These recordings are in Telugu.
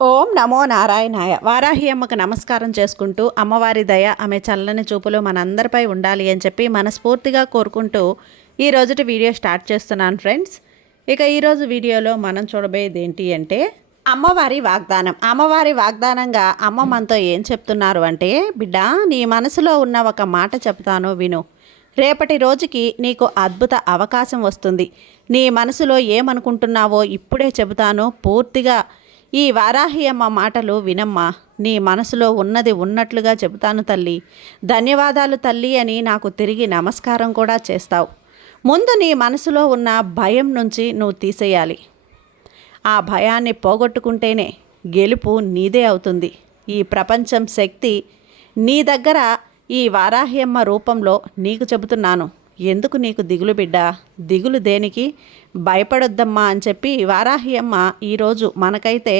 ఓం నమో నారాయణాయ. వారాహి అమ్మకు నమస్కారం చేసుకుంటూ అమ్మవారి దయ ఆమె చల్లని చూపులు మనందరిపై ఉండాలి అని చెప్పి మనస్ఫూర్తిగా కోరుకుంటూ ఈ రోజుటి వీడియో స్టార్ట్ చేస్తున్నాను ఫ్రెండ్స్. ఇక ఈరోజు వీడియోలో మనం చూడబోయేది ఏంటి అంటే అమ్మవారి వాగ్దానం. అమ్మవారి వాగ్దానంగా అమ్మ మనతో ఏం చెప్తున్నారు అంటే, బిడ్డ నీ మనసులో ఉన్న ఒక మాట చెప్తాను విను. రేపటి రోజుకి నీకు అద్భుత అవకాశం వస్తుంది. నీ మనసులో ఏమనుకుంటున్నావో ఇప్పుడే చెబుతాను, పూర్తిగా ఈ వారాహి అమ్మ మాటలు వినమ్మా. నీ మనసులో ఉన్నది ఉన్నట్లుగా చెబుతాను తల్లి. ధన్యవాదాలు తల్లి అని నాకు తిరిగి నమస్కారం కూడా చేస్తావు. ముందు నీ మనసులో ఉన్న భయం నుంచి నువ్వు తీసేయాలి. ఆ భయాన్ని పోగొట్టుకుంటేనే గెలుపు నీదే అవుతుంది. ఈ ప్రపంచం శక్తి నీ దగ్గర ఈ వారాహి అమ్మ రూపంలో నీకు చెబుతున్నాను. ఎందుకు నీకు దిగులు బిడ్డ? దిగులు దేనికి? భయపడొద్దమ్మా అని చెప్పి వారాహి అమ్మ ఈరోజు మనకైతే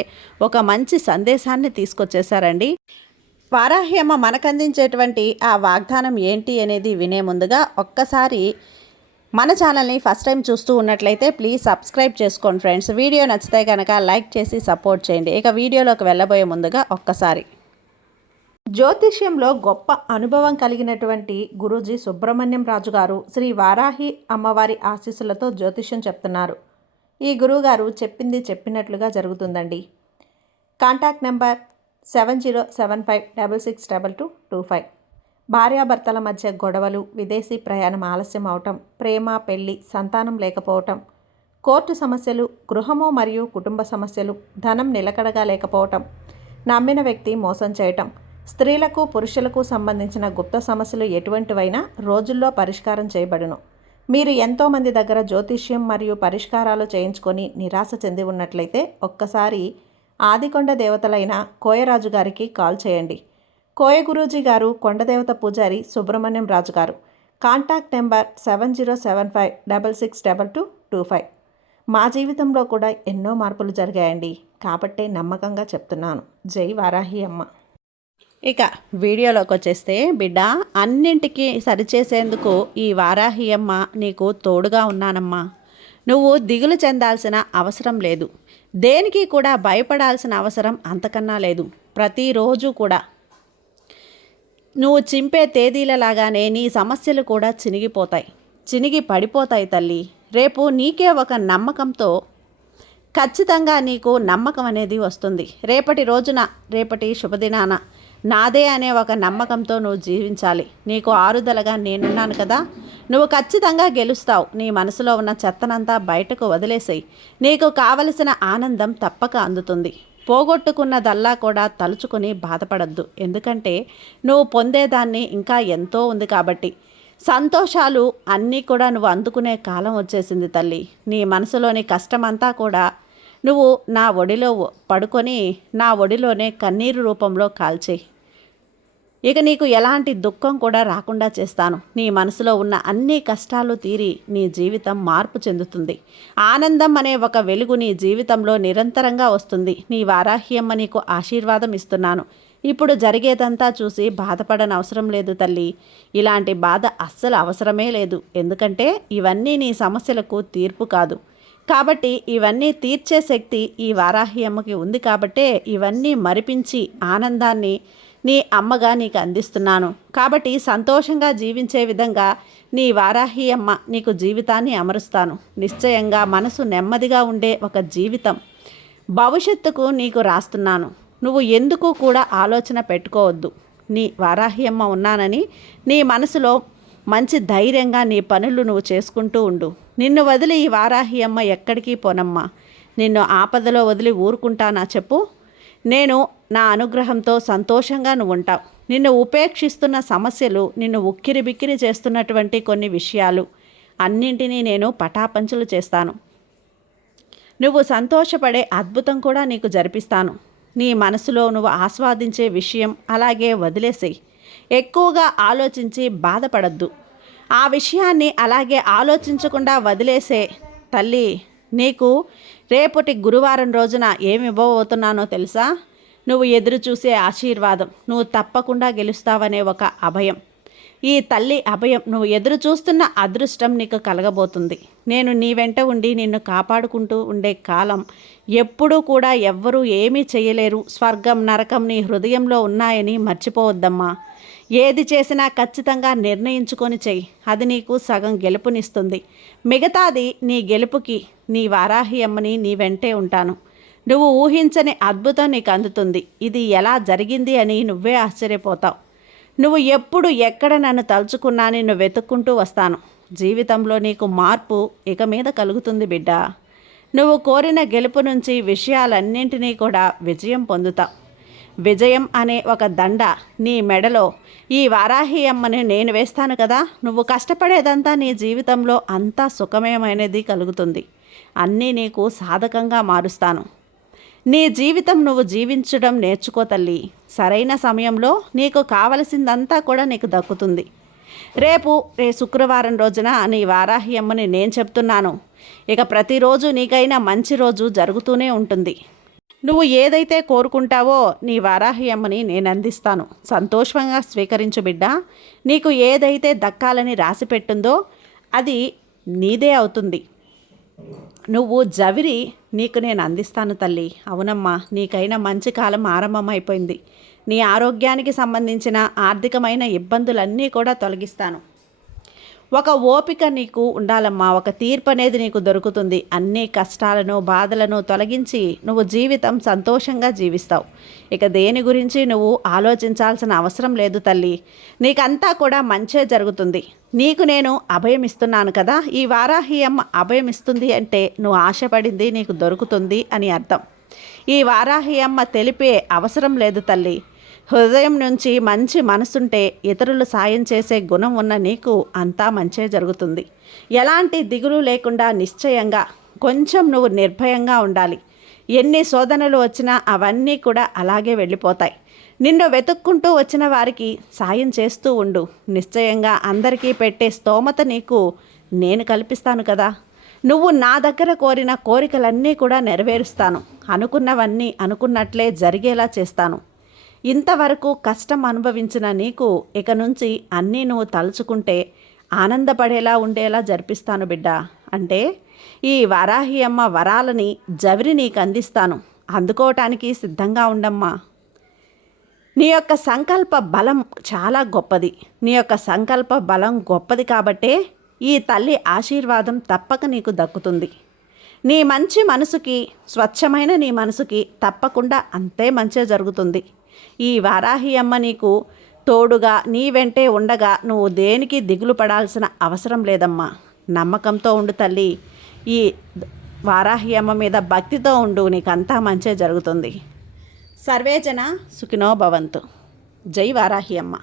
ఒక మంచి సందేశాన్ని తీసుకొచ్చేసారండి. వారాహి అమ్మ మనకు అందించేటువంటి ఆ వాగ్దానం ఏంటి అనేది వినే ముందుగా ఒక్కసారి మన ఛానల్ని ఫస్ట్ టైం చూస్తూ ఉన్నట్లయితే ప్లీజ్ సబ్స్క్రైబ్ చేసుకోండి ఫ్రెండ్స్. వీడియో నచ్చితే కనుక లైక్ చేసి సపోర్ట్ చేయండి. ఇక వీడియోలోకి వెళ్ళబోయే ముందుగా ఒక్కసారి జ్యోతిష్యంలో గొప్ప అనుభవం కలిగినటువంటి గురూజీ సుబ్రహ్మణ్యం రాజు గారు శ్రీ వారాహి అమ్మవారి ఆశీస్సులతో జ్యోతిష్యం చెప్తున్నారు. ఈ గురువుగారు చెప్పింది చెప్పినట్లుగా జరుగుతుందండి. Contact number 7075662225. భార్యాభర్తల మధ్య గొడవలు, విదేశీ ప్రయాణం ఆలస్యం అవటం, ప్రేమ పెళ్లి, సంతానం లేకపోవటం, కోర్టు సమస్యలు, గృహము మరియు కుటుంబ సమస్యలు, ధనం నిలకడగా లేకపోవటం, నమ్మిన వ్యక్తి మోసం చేయటం, స్త్రీలకు పురుషులకు సంబంధించిన గుప్త సమస్యలు ఎటువంటివైనా రోజుల్లో పరిష్కారం చేయబడును. మీరు ఎంతోమంది దగ్గర జ్యోతిష్యం మరియు పరిష్కారాలు చేయించుకొని నిరాశ చెంది ఉన్నట్లయితే ఒక్కసారి ఆదికొండ దేవతలైన కోయరాజు గారికి కాల్ చేయండి. కోయ గురూజీ గారు కొండదేవత పూజారి సుబ్రహ్మణ్యం రాజు గారు. Contact number 7075662225. మా జీవితంలో కూడా ఎన్నో మార్పులు జరిగాయండి, కాబట్టే నమ్మకంగా చెప్తున్నాను. జై వారాహి అమ్మ. ఇక వీడియోలోకి వచ్చేస్తే, బిడ్డ అన్నింటికీ సరిచేసేందుకు ఈ వారాహి అమ్మ నీకు తోడుగా ఉన్నానమ్మా. నువ్వు దిగులు చెందాల్సిన అవసరం లేదు. దేనికి కూడా భయపడాల్సిన అవసరం అంతకన్నా లేదు. ప్రతిరోజు కూడా నువ్వు చింపే తేదీలలాగానే నీ సమస్యలు కూడా చినిగి పడిపోతాయి తల్లి. రేపు నీకే ఒక నమ్మకంతో ఖచ్చితంగా నీకు నమ్మకం అనేది వస్తుంది. రేపటి శుభదినాన నాదే అనే ఒక నమ్మకంతో నువ్వు జీవించాలి. నీకు ఆరుదలగా నేనున్నాను కదా. నువ్వు ఖచ్చితంగా గెలుస్తావు. నీ మనసులో ఉన్న చెత్తనంతా బయటకు వదిలేసేయి. నీకు కావలసిన ఆనందం తప్పక అందుతుంది. పోగొట్టుకున్నదల్లా కూడా తలుచుకొని బాధపడద్దు. ఎందుకంటే నువ్వు పొందేదాన్ని ఇంకా ఎంతో ఉంది కాబట్టి. సంతోషాలు అన్నీ కూడా నువ్వు అందుకునే కాలం వచ్చేసింది తల్లి. నీ మనసులోని కష్టమంతా కూడా నువ్వు నా ఒడిలో పడుకొని నా ఒడిలోనే కన్నీరు రూపంలో కాల్చేయి. ఇక నీకు ఎలాంటి దుఃఖం కూడా రాకుండా చేస్తాను. నీ మనసులో ఉన్న అన్ని కష్టాలు తీరి నీ జీవితం మార్పు చెందుతుంది. ఆనందం అనే ఒక వెలుగు నీ జీవితంలో నిరంతరంగా వస్తుంది. నీ వారాహ్యమ్మ నీకు ఆశీర్వాదం ఇస్తున్నాను. ఇప్పుడు జరిగేదంతా చూసి బాధపడనవసరం లేదు తల్లి. ఇలాంటి బాధ అస్సలు అవసరమే లేదు. ఎందుకంటే ఇవన్నీ నీ సమస్యలకు తీర్పు కాదు. కాబట్టి ఇవన్నీ తీర్చే శక్తి ఈ వారాహి అమ్మకి ఉంది. కాబట్టే ఇవన్నీ మరిపించి ఆనందాన్ని నీ అమ్మగా నీకు అందిస్తున్నాను. కాబట్టి సంతోషంగా జీవించే విధంగా నీ వారాహి అమ్మ నీకు జీవితాన్ని అమరుస్తాను. నిశ్చయంగా మనసు నెమ్మదిగా ఉండే ఒక జీవితం భవిష్యత్తుకు నీకు రాస్తున్నాను. నువ్వు ఎందుకు కూడా ఆలోచన పెట్టుకోవద్దు. నీ వారాహి అమ్మ ఉన్నానని నీ మనసులో మంచి ధైర్యంగా నీ పనులు నువ్వు చేసుకుంటూ ఉండు. నిన్ను వదిలి ఈ వారాహి అమ్మ ఎక్కడికి పోనమ్మా. నిన్ను ఆపదలో వదిలి ఊరుకుంటానా చెప్పు? నేను నా అనుగ్రహంతో సంతోషంగా నువ్వు ఉంటావు. నిన్ను ఉపేక్షిస్తున్న సమస్యలు, నిన్ను ఉక్కిరి బిక్కిరి చేస్తున్నటువంటి కొన్ని విషయాలు అన్నింటినీ నేను పటాపంచలు చేస్తాను. నువ్వు సంతోషపడే అద్భుతం కూడా నీకు జరిపిస్తాను. నీ మనసులో నువ్వు ఆస్వాదించే విషయం అలాగే వదిలేసేయి. ఎక్కువగా ఆలోచించి బాధపడద్దు. ఆ విషయాన్ని అలాగే ఆలోచించకుండా వదిలేసే తల్లి. నీకు రేపటి గురువారం రోజున ఏమి ఇవ్వబోతున్నానో తెలుసా? నువ్వు ఎదురు చూసే ఆశీర్వాదం. నువ్వు తప్పకుండా గెలుస్తావనే ఒక అభయం. ఈ తల్లి అభయం, నువ్వు ఎదురు చూస్తున్న అదృష్టం నీకు కలగబోతుంది. నేను నీ వెంట ఉండి నిన్ను కాపాడుకుంటూ ఉండే కాలం ఎప్పుడూ కూడా ఎవ్వరూ ఏమీ చేయలేరు. స్వర్గం నరకం నీ హృదయంలో ఉన్నాయని మర్చిపోవద్దమ్మా. ఏది చేసినా ఖచ్చితంగా నిర్ణయించుకొని చెయ్యి. అది నీకు సగం గెలుపునిస్తుంది. మిగతాది నీ గెలుపుకి నీ వారాహి అమ్మని నీ వెంటే ఉంటాను. నువ్వు ఊహించని అద్భుతం నీకు అందుతుంది. ఇది ఎలా జరిగింది అని నువ్వే ఆశ్చర్యపోతావు. నువ్వు ఎప్పుడు ఎక్కడ నన్ను తలుచుకున్నా నిన్ను వెతుక్కుంటూ వస్తాను. జీవితంలో నీకు మార్పు ఇక మీద కలుగుతుంది బిడ్డ. నువ్వు కోరిన గెలుపు నుంచి విషయాలన్నింటినీ కూడా విజయం పొందుతావు. విజయం అనే ఒక దండ నీ మెడలో ఈ వారాహి అమ్మని నేను వేస్తాను కదా. నువ్వు కష్టపడేదంతా నీ జీవితంలో అంతా సుఖమయమైనది కలుగుతుంది. అన్నీ నీకు సాధకంగా మారుస్తాను. నీ జీవితం నువ్వు జీవించడం నేర్చుకో తల్లి. సరైన సమయంలో నీకు కావలసిందంతా కూడా నీకు దక్కుతుంది. రేపు శుక్రవారం రోజున నీ వారాహి అమ్మని నేను చెప్తున్నాను. ఇక ప్రతిరోజు నీకైనా మంచి రోజు జరుగుతూనే ఉంటుంది. నువ్వు ఏదైతే కోరుకుంటావో నీ వారాహి అమ్మని నేను అందిస్తాను. సంతోషంగా స్వీకరించు బిడ్డ. నీకు ఏదైతే దక్కాలని రాసి పెట్టిందో అది నీదే అవుతుంది. నువ్వు జవిరి నీకు నేను అందిస్తాను తల్లి. అవునమ్మా, నీకైనా మంచి కాలం ఆరంభమైపోయింది. నీ ఆరోగ్యానికి సంబంధించిన ఆర్థికమైన ఇబ్బందులన్నీ కూడా తొలగిస్తాను. ఒక ఓపిక నీకు ఉండాలమ్మా. ఒక తీర్పు అనేది నీకు దొరుకుతుంది. అన్ని కష్టాలను బాధలను తొలగించి నువ్వు జీవితం సంతోషంగా జీవిస్తావు. ఇక దేని గురించి నువ్వు ఆలోచించాల్సిన అవసరం లేదు తల్లి. నీకంతా కూడా మంచే జరుగుతుంది. నీకు నేను అభయం ఇస్తున్నాను కదా. ఈ వారాహి అమ్మ అభయం ఇస్తుంది అంటే నువ్వు ఆశపడింది నీకు దొరుకుతుంది అని అర్థం. ఈ వారాహి అమ్మ తెలిపే అవసరం లేదు తల్లి. హృదయం నుంచి మంచి మనసుంటే ఇతరులు సాయం చేసే గుణం ఉన్న నీకు అంతా మంచే జరుగుతుంది. ఎలాంటి దిగులు లేకుండా నిశ్చయంగా కొంచెం నువ్వు నిర్భయంగా ఉండాలి. ఎన్ని శోధనలు వచ్చినా అవన్నీ కూడా అలాగే వెళ్ళిపోతాయి. నిన్ను వెతుక్కుంటూ వచ్చిన వారికి సాయం చేస్తూ ఉండు. నిశ్చయంగా అందరికీ పెట్టే స్తోమత నీకు నేను కల్పిస్తాను కదా. నువ్వు నా దగ్గర కోరిన కోరికలన్నీ కూడా నెరవేరుస్తాను. అనుకున్నవన్నీ అనుకున్నట్లే జరిగేలా చేస్తాను. ఇంతవరకు కష్టం అనుభవించిన నీకు ఇక నుంచి అన్నీ నువ్వు తలుచుకుంటే ఆనందపడేలా ఉండేలా జరిపిస్తాను బిడ్డ. అంటే ఈ వారాహి అమ్మ వరాలని జవిరి నీకు అందిస్తాను. అందుకోవటానికి సిద్ధంగా ఉండమ్మా. నీ యొక్క సంకల్ప బలం చాలా గొప్పది. నీ యొక్క సంకల్ప బలం గొప్పది కాబట్టే ఈ తల్లి ఆశీర్వాదం తప్పక నీకు దక్కుతుంది. నీ మంచి మనసుకి, స్వచ్ఛమైన నీ మనసుకి తప్పకుండా అంతే మంచే జరుగుతుంది. ఈ వారాహి అమ్మ నీకు తోడుగా నీ వెంటే ఉండగా నువ్వు దేనికి దిగులు పడాల్సిన అవసరం లేదమ్మా. నమ్మకంతో ఉండు తల్లి. ఈ వారాహి అమ్మ మీద భక్తితో ఉండు. నీకంతా మంచే జరుగుతుంది. సర్వేజన సుఖినో భవంతు. జై వారాహి అమ్మ.